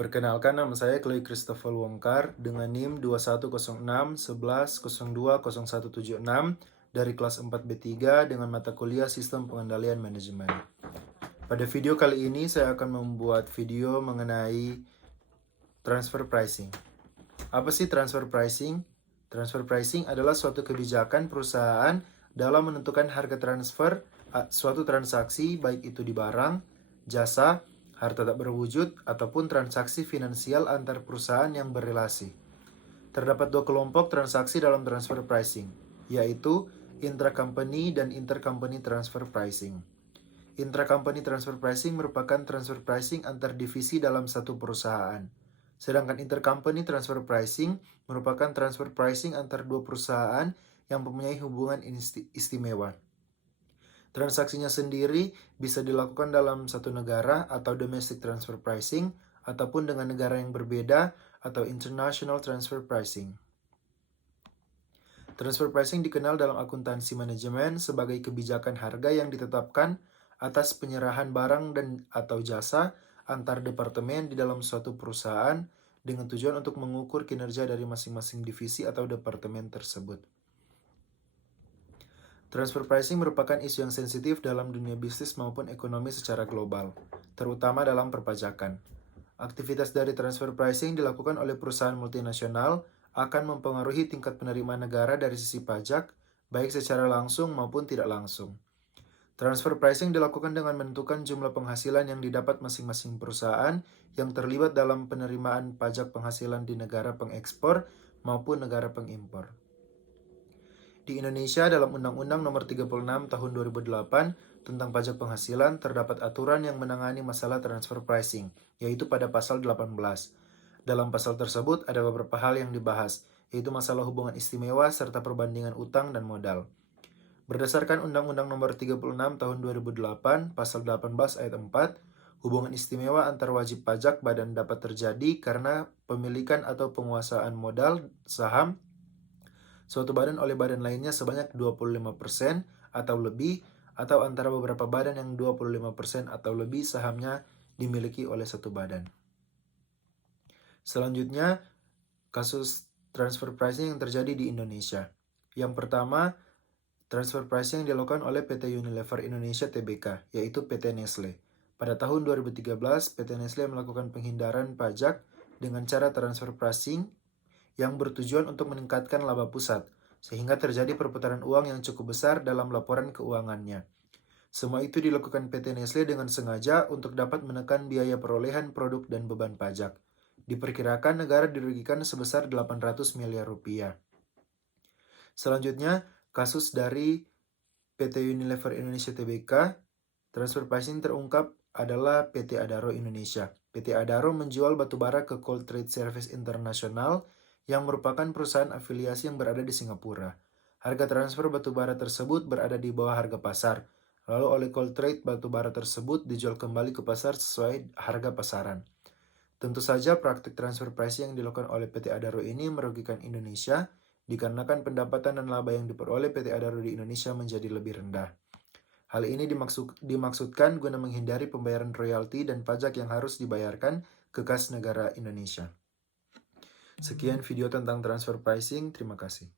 Perkenalkan, nama saya Chloe Christopher Wongkar dengan NIM 210611020176 dari kelas 4B3 dengan mata kuliah Sistem Pengendalian Manajemen. Pada video kali ini saya akan membuat video mengenai transfer pricing. Apa sih transfer pricing? Transfer pricing adalah suatu kebijakan perusahaan dalam menentukan harga transfer suatu transaksi, baik itu di barang, jasa, harta tak berwujud, ataupun transaksi finansial antar perusahaan yang berrelasi. Terdapat dua kelompok transaksi dalam transfer pricing, yaitu intra-company dan intercompany transfer pricing. Intra-company transfer pricing merupakan transfer pricing antar divisi dalam satu perusahaan. Sedangkan intercompany transfer pricing merupakan transfer pricing antar dua perusahaan yang mempunyai hubungan istimewa. Transaksinya sendiri bisa dilakukan dalam satu negara atau domestic transfer pricing, ataupun dengan negara yang berbeda atau international transfer pricing. Transfer pricing dikenal dalam akuntansi manajemen sebagai kebijakan harga yang ditetapkan atas penyerahan barang dan atau jasa antar departemen di dalam suatu perusahaan dengan tujuan untuk mengukur kinerja dari masing-masing divisi atau departemen tersebut. Transfer pricing merupakan isu yang sensitif dalam dunia bisnis maupun ekonomi secara global, terutama dalam perpajakan. Aktivitas dari transfer pricing dilakukan oleh perusahaan multinasional akan mempengaruhi tingkat penerimaan negara dari sisi pajak, baik secara langsung maupun tidak langsung. Transfer pricing dilakukan dengan menentukan jumlah penghasilan yang didapat masing-masing perusahaan yang terlibat dalam penerimaan pajak penghasilan di negara pengekspor maupun negara pengimpor. Di Indonesia, dalam Undang-Undang Nomor 36 Tahun 2008 tentang pajak penghasilan, terdapat aturan yang menangani masalah transfer pricing, yaitu pada pasal 18. Dalam pasal tersebut ada beberapa hal yang dibahas, yaitu masalah hubungan istimewa serta perbandingan utang dan modal. Berdasarkan Undang-Undang Nomor 36 Tahun 2008, Pasal 18 Ayat 4, hubungan istimewa antar wajib pajak badan dapat terjadi karena pemilikan atau penguasaan modal saham suatu badan oleh badan lainnya sebanyak 25% atau lebih, atau antara beberapa badan yang 25% atau lebih sahamnya dimiliki oleh satu badan. Selanjutnya, kasus transfer pricing yang terjadi di Indonesia. Yang pertama, transfer pricing yang dilakukan oleh PT Unilever Indonesia Tbk, yaitu PT Nestle. Pada tahun 2013, PT Nestle melakukan penghindaran pajak dengan cara transfer pricing yang bertujuan untuk meningkatkan laba pusat, sehingga terjadi perputaran uang yang cukup besar dalam laporan keuangannya. Semua itu dilakukan PT Nestle dengan sengaja untuk dapat menekan biaya perolehan produk dan beban pajak. Diperkirakan negara dirugikan sebesar 800 miliar rupiah. Selanjutnya, kasus dari PT Unilever Indonesia Tbk, transfer pricing terungkap adalah PT Adaro Indonesia. PT Adaro menjual batubara ke Cold Trade Service International yang merupakan perusahaan afiliasi yang berada di Singapura. Harga transfer batubara tersebut berada di bawah harga pasar. Lalu oleh Cold Trade, batubara tersebut dijual kembali ke pasar sesuai harga pasaran. Tentu saja praktik transfer pricing yang dilakukan oleh PT Adaro ini merugikan Indonesia, dikarenakan pendapatan dan laba yang diperoleh PT Adaro di Indonesia menjadi lebih rendah. Hal ini dimaksudkan guna menghindari pembayaran royalti dan pajak yang harus dibayarkan ke kas negara Indonesia. Sekian video tentang transfer pricing, terima kasih.